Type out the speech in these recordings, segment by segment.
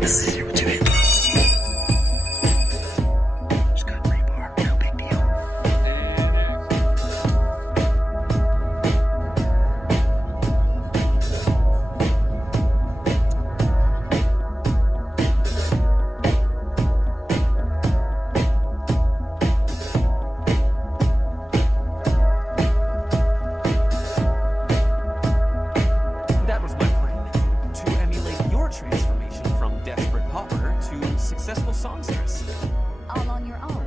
This is what you hit. Just got rebar, no big deal. That was my plan, to emulate your transformation from desperate pauper to successful songstress. All on your own.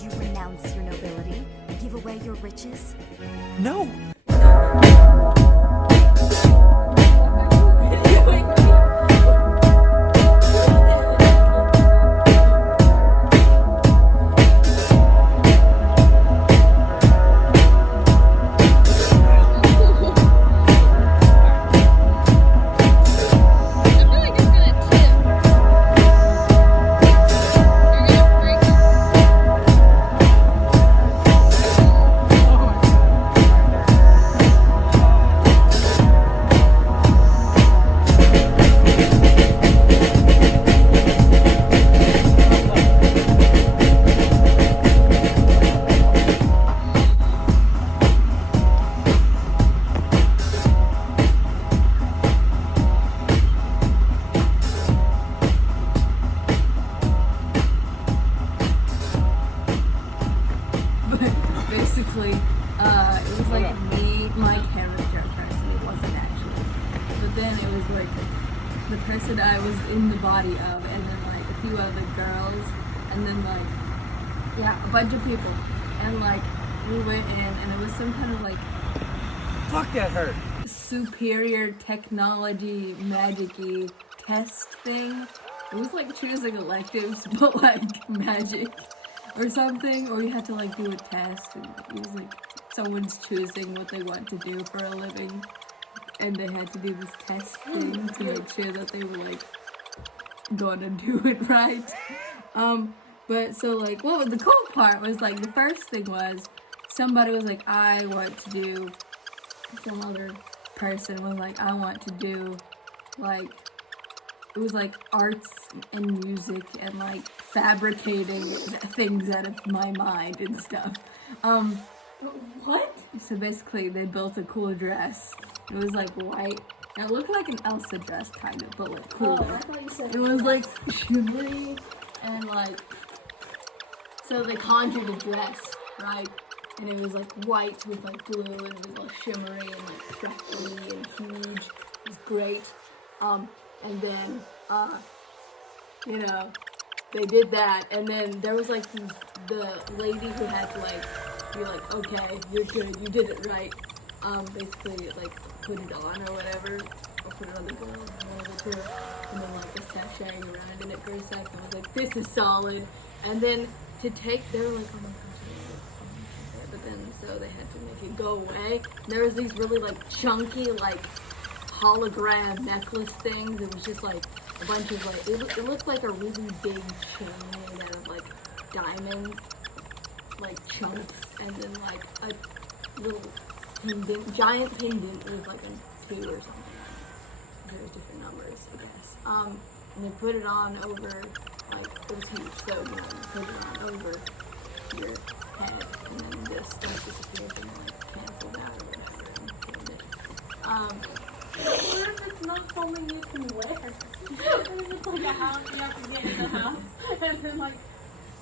You renounce your nobility, give away your riches. No! Basically, it was like me, my character person, it wasn't actually. But then it was like the person I was in the body of, and then like a few other girls, and then like, yeah, a bunch of people. And like, we went in, and it was some kind of like Fuck, that hurt! superior technology, magic-y test thing. It was like choosing electives, but like magic. Or something, or you had to like do a test, and it was like someone's choosing what they want to do for a living, and they had to do this test thing to make sure that they were like gonna do it right. But so like, what was the cool part was like the first thing was somebody was like, I want to do, some other person was like, I want to do like, it was like arts and music and like fabricating things out of my mind and stuff. What? So basically they built a cool dress. It was like white. And it looked like an Elsa dress kind of, but like cooler. Oh, I thought you said It was like shimmery and like, so they conjured a dress, right? And it was like white with like blue and it was all shimmery and like freckly and huge. It was great. And then, you know, they did that, and then there was like the lady who had to like be like, okay, you're good, you did it right. Basically like put it on or whatever, or put it on the girl, one of the two, and then like just sashaying around in it for a second. I was like, this is solid. And then to take, they were like, oh my gosh, but then so they had to make it go away. And there was these really like chunky like hologram necklace things. It was just like a bunch of like, it looked like a really big chain made out of like diamond like chunks, and then like a little pendant, giant pendant with like a 2 or something. There's different numbers, I guess. And they put it on over, like, it was huge, so you know, you put it on over your head, and then this stuff disappears and like canceled out or whatever and killed it. what if it's not something you can wear? What if it's like a house you have to get in the house, and then like,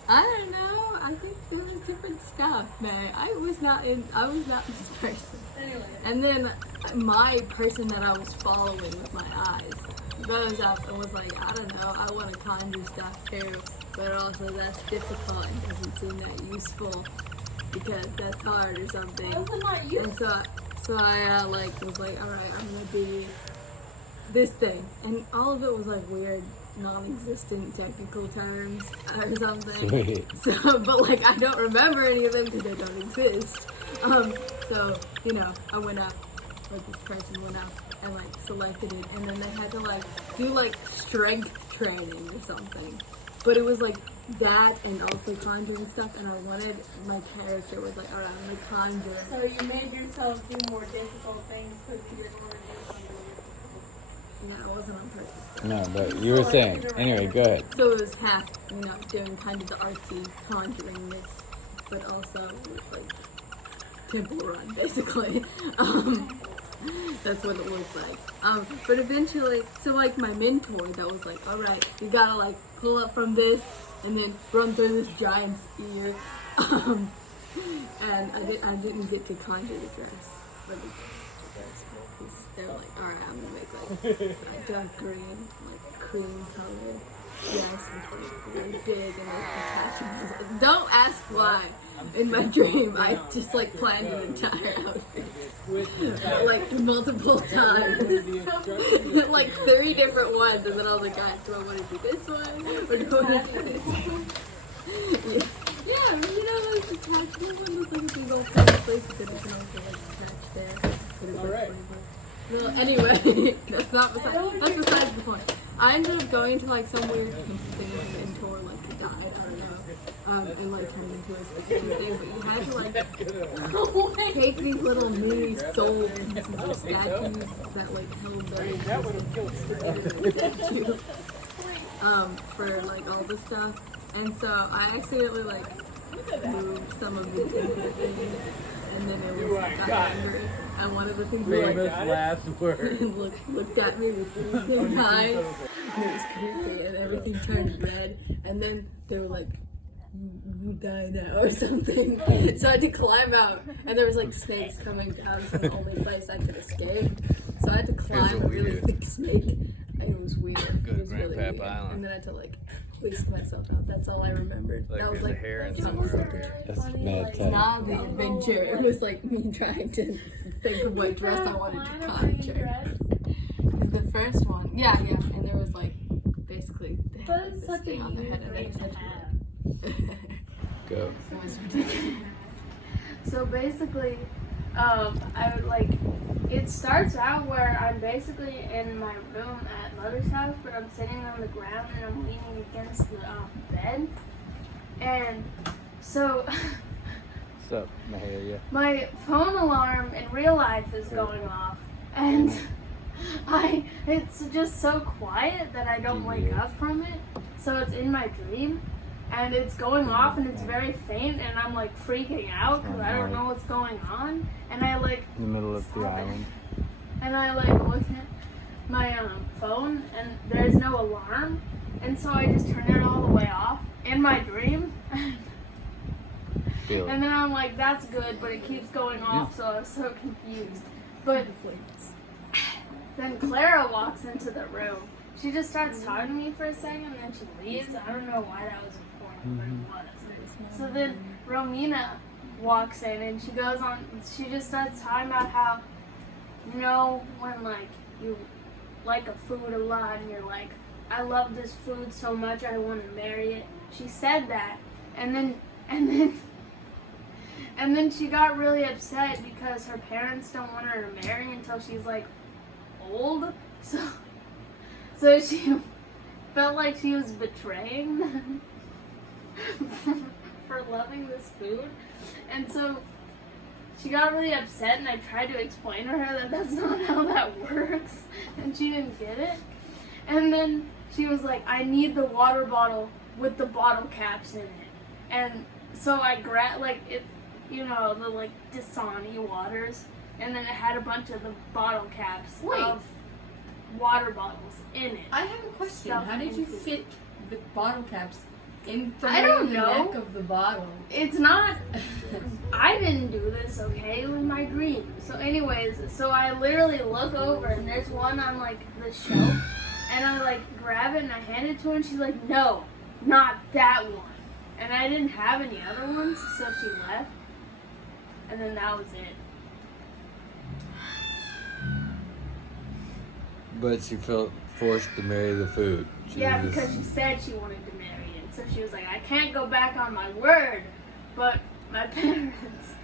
I don't know. I think there was different stuff, man. I was not this person. anyway. And then my person that I was following with my eyes rose up and was like, I don't know, I want to conjure stuff too, but also that's difficult and doesn't seem that useful because that's hard or something. How's it not you? And so I like was like, all right, I'm gonna be this thing, and all of it was like weird, non-existent technical terms or something. Sweet. So, but like I don't remember any of them because they don't exist. So you know, I went up, like this person went up and like selected it, and then they had to like do like strength training or something. But it was like that and also conjuring stuff, and I wanted my character was like, alright, I'm gonna conjure. So you made yourself do more difficult things because you didn't want to do something. No, it wasn't on purpose though. No, but you were saying. Anyway, go ahead. So it was half, doing kind of the artsy conjuringness, but also it was like Temple Run, basically. That's what it looked like. But eventually, so like my mentor, that was like, all right, you gotta like pull up from this and then run through this giant's ear. And I didn't get to conjure the dress. But they were like, alright, I'm gonna make like a dark green, like cream color dress with like really big and like detachable. Don't ask why. In my dream, I just like planned an entire outfit. Like multiple times. Like 3 different ones, and then I was like, guys, do I want to do this one? Or do I want to do this one? Yeah, like the detachable one looks like a big old fan sleeve, but then you can also like attach there. But it looks well, anyway, that's besides the point. I ended up going to like some weird mentor, like a guide, I don't know, and like turned into a sticky thing, but you had to like take these little mini soul pieces or statues that like held their statue, for like all the stuff. And so I accidentally like moved some of the things, and then it was like got angry. And one of the things were like last word. looked at me with big eyes, and it was creepy, and everything turned red. And then they were like, "You die now" or something. So I had to climb out, and there was like snakes coming out of the only place I could escape. So I had to climb a really thick snake, and it was weird. It was really weird. Island. And then I had to like whisk myself out. That's all I remembered. That was like That's mad it's tight. not the adventure. It was like me trying to think of what dress I wanted to conjure. The first one, yeah, and there was like basically they had like, this thing on their head, and they just had to Go. It was ridiculous. So basically, I would like, it starts out where I'm basically in my room at Mother's house, but I'm sitting on the ground and I'm leaning against the bed. And so What's up, Mahalia? my phone alarm in real life is going off, and it's just so quiet that I don't wake up from it. So it's in my dream, and it's going off, and it's very faint, and I'm like freaking out because I don't know what's going on. And I like In the middle of the island. and I like look at my phone, and there's no alarm, and so I just turn it all the way off in my dream. Feel And then I'm like, that's good, but it keeps going off, so I was so confused. But then Clara walks into the room. She just starts talking to me for a second, and then she leaves. I don't know why that was important, but it was. So then Romina walks in, and she goes on, she just starts talking about how, when like you like a food a lot, and you're like, I love this food so much, I want to marry it. She said that, and then she got really upset because her parents don't want her to marry until she's like old. So she felt like she was betraying them for loving this food. And so she got really upset, and I tried to explain to her that that's not how that works, and she didn't get it. And then she was like, I need the water bottle with the bottle caps in it. And so I grabbed the like Dasani waters, and then it had a bunch of the bottle caps of water bottles in it. I have a question. Stuff How did you into it. fit the bottle caps in I don't the know. neck of the bottle? It's not, I didn't do this, okay? It was my dream. So anyways, so I literally look over, and there's one on like the shelf, and I like grab it and I hand it to her, and she's like, no, not that one. And I didn't have any other ones, so she left. And then that was it. But she felt forced to marry the food. Because she said she wanted to marry it. So she was like, I can't go back on my word, but my parents